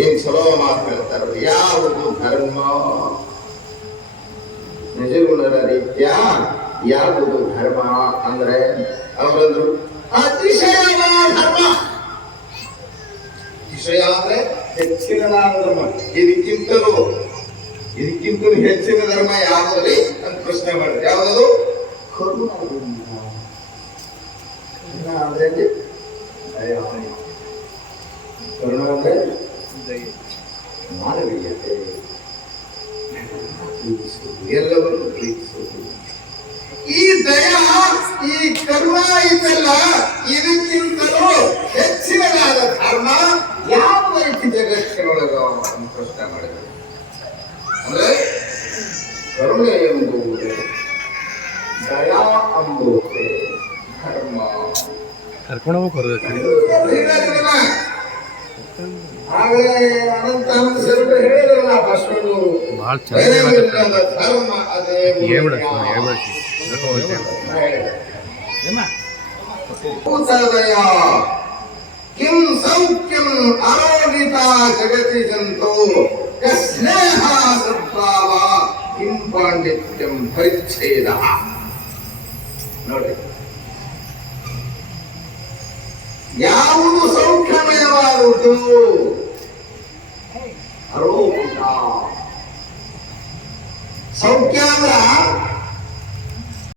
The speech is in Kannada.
ಏನ್ ಚಲೋ ಮಾತು ಹೇಳ್ತಾರ. ಯಾವುದು ಧರ್ಮ ನಿಜಗುಣದ ರೀತ್ಯ ಯಾವುದು ಧರ್ಮ ಅಂದ್ರೆ ಅವರಂದ್ರು ಅತಿಶಯವ ಧರ್ಮ. ಅತಿಶಯ ಅಂದ್ರೆ ಹೆಚ್ಚಿನ ಧರ್ಮ. ಇದಕ್ಕಿಂತಲೂ ಹೆಚ್ಚಿನ ಧರ್ಮ ಯಾವುದ್ರಿ ಅಂತ ಪ್ರಶ್ನೆ ಮಾಡಿದ್ರೆ ಯಾವ್ದು? ಕರುಣ ಅಂದ್ರೆ ಕರುಣ ಅಂದ್ರೆ ಮಾನವೀಯತೆ, ಎಲ್ಲವನ್ನು ಪ್ರೀತಿಸುವುದು. ಈ ದಯ, ಈ ಕರುಣ ಇದೆಲ್ಲ ಇದಕ್ಕಿಂತಲೂ ಹೆಚ್ಚಿನದಾದ ಧರ್ಮ ಯಾವ ರೀತಿ ಜಗತ್ತಿನೊಳಗ ಅಂತ ಪ್ರಶ್ನೆ ಮಾಡಿದರು. ಅಂದ್ರೆ ಕರುಣೆ ಎಂಬುದು, ದಯಾ ಎಂಬುದೇ ಧರ್ಮ. ಆಗಲೇ ಅನಂತ ಹೇಳಿದ್ರಲ್ಲ ಬಸವಣ್ಣವರು, ಧರ್ಮ ಅದೇ ಕಿಂ ಸೌಖ್ಯಂ ಆರೋಗಿತ ಜಗತಿ ಜಂತೋ ಸ್ನೇಹ ಸದ್ಭಾವ ಕಿಂ ಪಾಂಡಿತ್ಯಂ ಪರಿಚ್ಛೇದ. ನೋಡಿ, ಯಾವುದು ಸೌಖ್ಯಮಯವಾದುದು? ಅರೋಗಿತ. ಸೌಖ್ಯ ಅಂದ್ರ